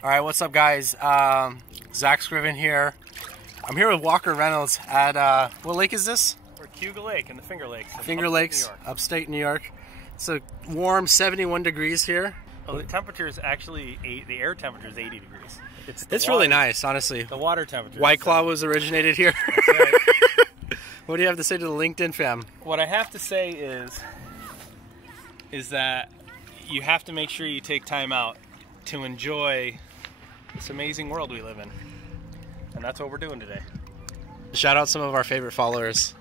All right, what's up, guys? Zach Scriven here. I'm here with Walker Reynolds at what lake is this? We're at Cayuga Lake in the Finger Lakes. Finger Lakes, upstate New York. It's a warm 71 degrees here. Well, the temperature is actually the air temperature is 80 degrees. It's really nice, honestly. The water temperature. White Claw was originated here. That's right. What do you have to say to the LinkedIn fam? What I have to say is that you have to make sure you take time out to enjoy this amazing world we live in. And that's what we're doing today. Shout out some of our favorite followers.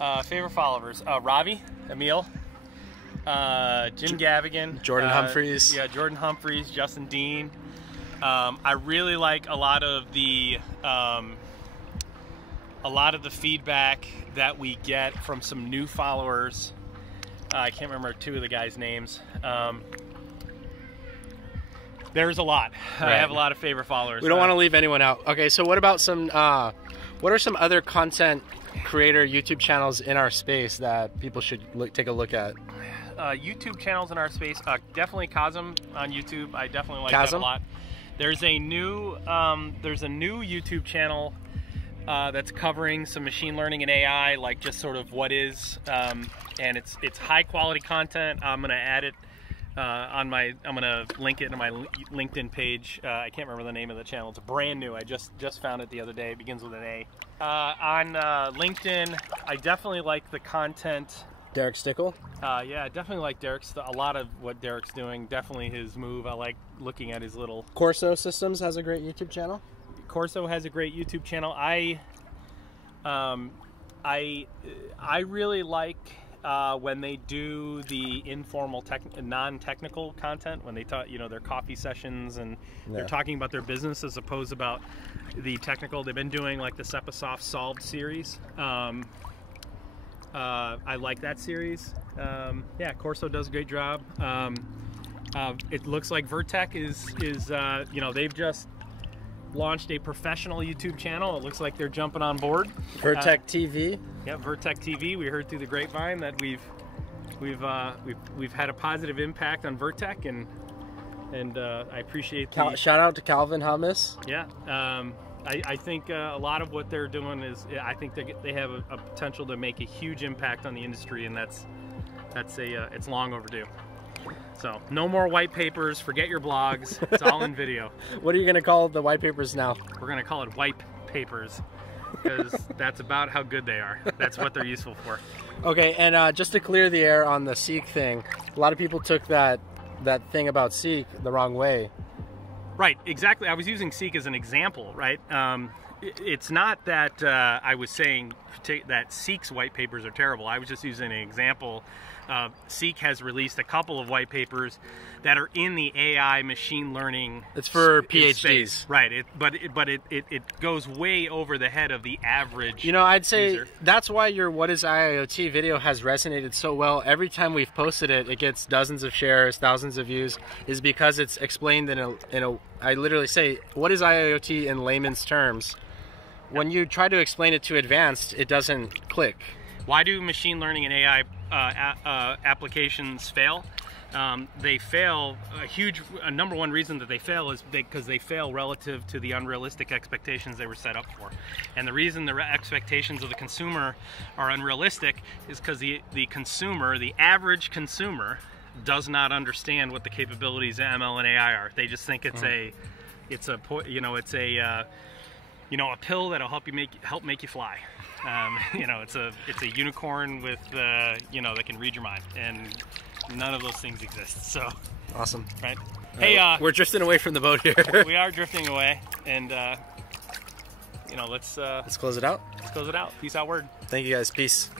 Ravi, Emil, Jim Gavigan, Jordan Humphreys. Yeah, Jordan Humphreys, Justin Dean. I really like a lot of the feedback that we get from some new followers. I can't remember two of the guys' names. There's a lot. Right. I have a lot of favorite followers. We don't want to leave anyone out. Okay, so what about some? What are some other content creator YouTube channels in our space that people should take a look at? YouTube channels in our space, definitely Cosm on YouTube. I definitely like that a lot. There's a new YouTube channel that's covering some machine learning and AI, like just sort of what is, and it's high quality content. I'm gonna add it I'm gonna link it to my LinkedIn page. I can't remember the name of the channel. It's brand new. I just found it the other day. It begins with an A. On LinkedIn, I definitely like the content. Derek Stickle? Yeah, I definitely like Derek's. A lot of what Derek's doing, definitely his move. I like looking at his little... Corso Systems has a great YouTube channel? Corso has a great YouTube channel. I really like when they do the informal, non-technical content, when they talk, their coffee sessions and they're talking about their business as opposed about the technical. They've been doing like the Sepasoft Solved series. I like that series. Yeah, Corso does a great job. It looks like Vertec is they've just launched a professional YouTube channel. It looks like they're jumping on board. Vertec TV. Yeah, Vertec TV. We heard through the grapevine that we've had a positive impact on Vertec, and I appreciate the shout out to Calvin Hummus. Yeah. I think a lot of what they're doing is, I think they have a potential to make a huge impact on the industry, and it's long overdue. So no more white papers. Forget your blogs. It's all in video. What are you going to call the white papers now? We're going to call it wipe papers, because that's about how good they are. That's what they're useful for. Okay, and just to clear the air on the Seek thing, a lot of people took that thing about Seek the wrong way. Right, exactly. I was using Seek as an example, right? It's not that I was saying that Seek's white papers are terrible. I was just using an example. Seek has released a couple of white papers that are in the AI machine learning. It's for PhDs, space. Right? But it goes way over the head of the average. I'd say user. That's why your "What is IIoT" video has resonated so well. Every time we've posted it, it gets dozens of shares, thousands of views. Is because it's explained in a. I literally say, "What is IIoT" in layman's terms. When you try to explain it to advanced, it doesn't click. Why do machine learning and AI applications fail? They fail. A number one reason that they fail is because they fail relative to the unrealistic expectations they were set up for. And the reason the expectations of the consumer are unrealistic is because the consumer, the average consumer, does not understand what the capabilities of ML and AI are. They just think it's a pill that'll help make you fly. It's a unicorn with that can read your mind, and none of those things exist. So awesome, right? Hey, we're drifting away from the boat here. We are drifting away, and let's close it out. Let's close it out. Peace out, word. Thank you guys. Peace.